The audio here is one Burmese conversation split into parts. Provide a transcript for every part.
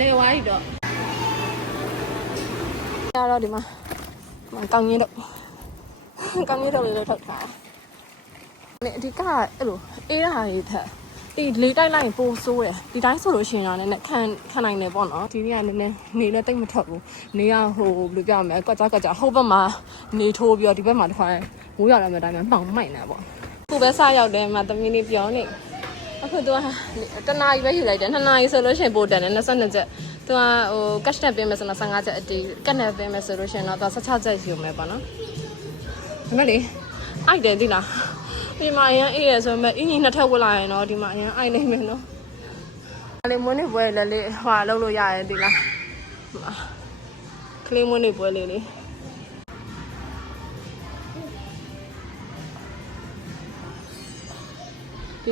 လဲဝါးရီတော့ရတော့ဒီမှာကောင်းရင်းတော့လေးထုတ်ထားတယ်အဓိကအဲ့လိုအေးရဟာကြီးထက်ဒီလေးတိုက်လိုက်ပိုဆိုးတယ်ဒီတိုင်းဆိုလို့ရှိရင်တော့လည်းခံနိုင်တယ်ပေါ့နော်ဒီနေ့ကနည်းနည်းနေလည်းတိတ်မထွက်ဘူးနေကဟိုဘယ်လိုပြောမလဲကွက်ကြဟိုဘက်မှာနေထိုးပြီးတော့ဒီဘက်မှာတစ်ခါမိုးရွာလာမယ့်တိုင်းမှာမှောင်မိုက်နေပေါ့ကိုပဲစရောက်တယ်မှာသမီးလေးပြောနေအခုသူကတနာရီပဲယူလိုက်တယ်2နာရီဆိုလို့ရှိရင်ပို့တယ်22ချက်သူကဟိုကတ်တက်ပေးမယ်ဆိုတော့15ချက်အတီးကတ်နယ်ပေးမယ်ဆိုလို့ရှိရင်တော့သူ16ချက်ယူမယ်ပေါ့နော်ဒါမဲ့လေအိုက်တယ်ဒီလားဒီမှာရန်အေးရဆိုမဲ့အင်းကြီးနှစ်ထပ်ဝတ်လာရင်တော့ဒီမှာရန်အိုက်နေမယ်နော်။လေးမွေးနေပွဲလေးဟွာလုပ်လို့ရတယ်ဒီလား။ကလေးမွေးနေပွဲလေးဒီ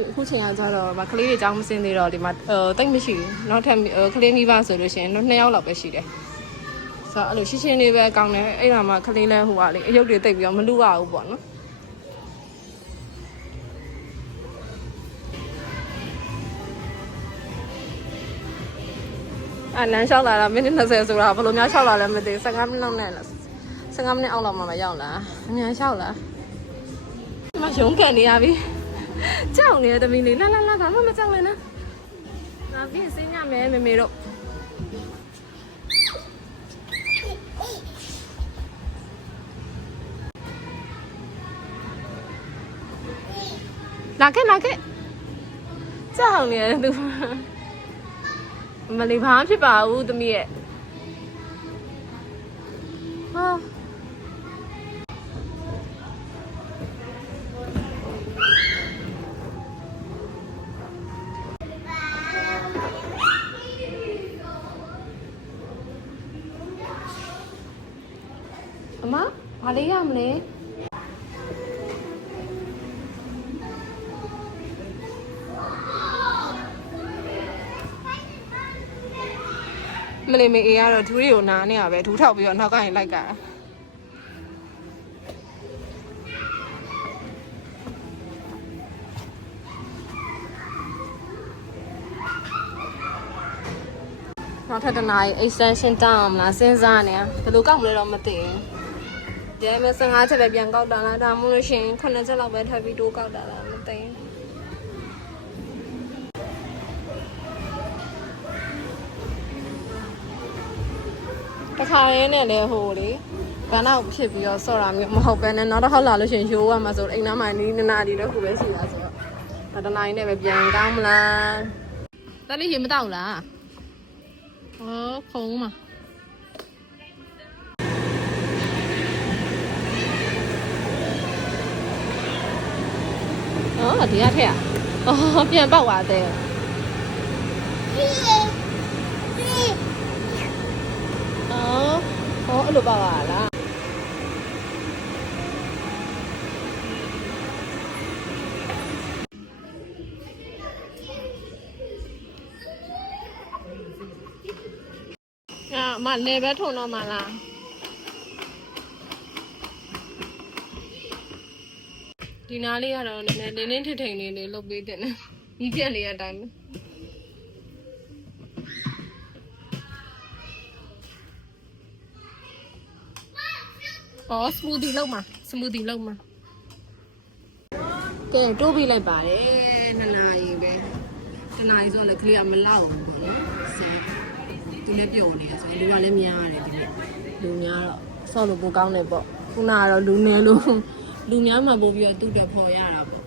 အခုချိန်ကကြတော့ကလေးတွေအကြောင်းမစင်းသေးတော့ဒီမှာတိတ်မရှိဘူး။နောက်ထပ်ကလေးမိဘဆိုလို့ရှိရင်2ယောက်လောက်ပဲရှိတယ်။ဆိုတော့အဲ့လိုရှင်းလေးပဲကောင်းတယ်အဲ့ဒါမှကလေးလဲဟိုကလေအယုတ်တွေတိတ်ပြီးတော့မလူရဘူးပေါ့နော်။လမ်းလျှောက်လာတာမိနစ်20ဆိုတာဘယ်လိုများလျှောက်လာလဲမသိဘူး15မိနစ်လောက်နဲ့15မိနစ်အောက်လောက်မှမရောက်လာအများလျှောက်လာဒီမှာရုံးကန်နေရပြီကြောက်နေတဲ့တမီးလေးလာဘာမှမကြောက်လဲနော်ငါပြင်းစင်းရမယ်မေမေတို့လာခဲ့ကြောက်နေတယ်သူမလေးဘာမှဖြစ်ပါဘူးသမီးရဲ့ဟာအမဘာလေးရမလဲမလေးမေအေးကတော့ဒူးတွေကိုနားနေရပဲဒူးထောက်ပြီးတော့နောက်ကနေလိုက်ကြတာနောက်ထပ်တစ်နာရီ extension တောင်းအောင်လားစဉ်းစားနေရဘယ်လိုကောက်မလဲတော့မသိဘူး။ဒါပေမဲ့15ချက်ပဲပြန်ကောက်တာလားဒါမှမဟုတ်လို့ရှိရင်9ချက်လောက်ပဲထပ်ပြီးတိုးကောက်တာလားမသိဘူး။တစ်ခါရင်းနဲ့လဲဟိုလေဘန်နောက်ဖြစ်ပြီးတော့ဆော့တာမျိုးမဟုတ်ပဲနဲ့နောက်တစ်ခေါက်လာလို့ရှိရင်ရိုးရမှာဆိုအိမ်သားမိုင်းနီးနနာဒီတော့ခုပဲရှိတာဆိုတော့တနာရီနဲ့ပဲပြန်ကောင်းမလား။တလေးရေမတောက်လား။ခုံးမှာဒီကထက်ပြန်ပေါက်သွားတယ်အဲ့လိုပေါက်သွားလားမနေပဲထုံတော့မှလားဒီနားလေးကတော့နည်းနည်းထထိန်လေးလုပ်ပေးတယ်ညီပြက်လေးအတိုင်းစမူသီလုပ်မှာကဲတိုးပေးလိုက်ပါတယ်2နာရီပဲ2နာရီဆိုတော့လည်းကလေးကမလောက်ဘူးပေါ့နော်ဆက်သူလည်းပျော်နေရဆိုတော့လူကလည်းများရတယ်ဒီနေ့လူများတော့ဆော့လို့ပိုကောင်းတယ်ပေါ့ခုနကတော့လူနေလို့လူများမှပို့ပြီးတော့သူ့တက်ဖော်ရတာပေါ့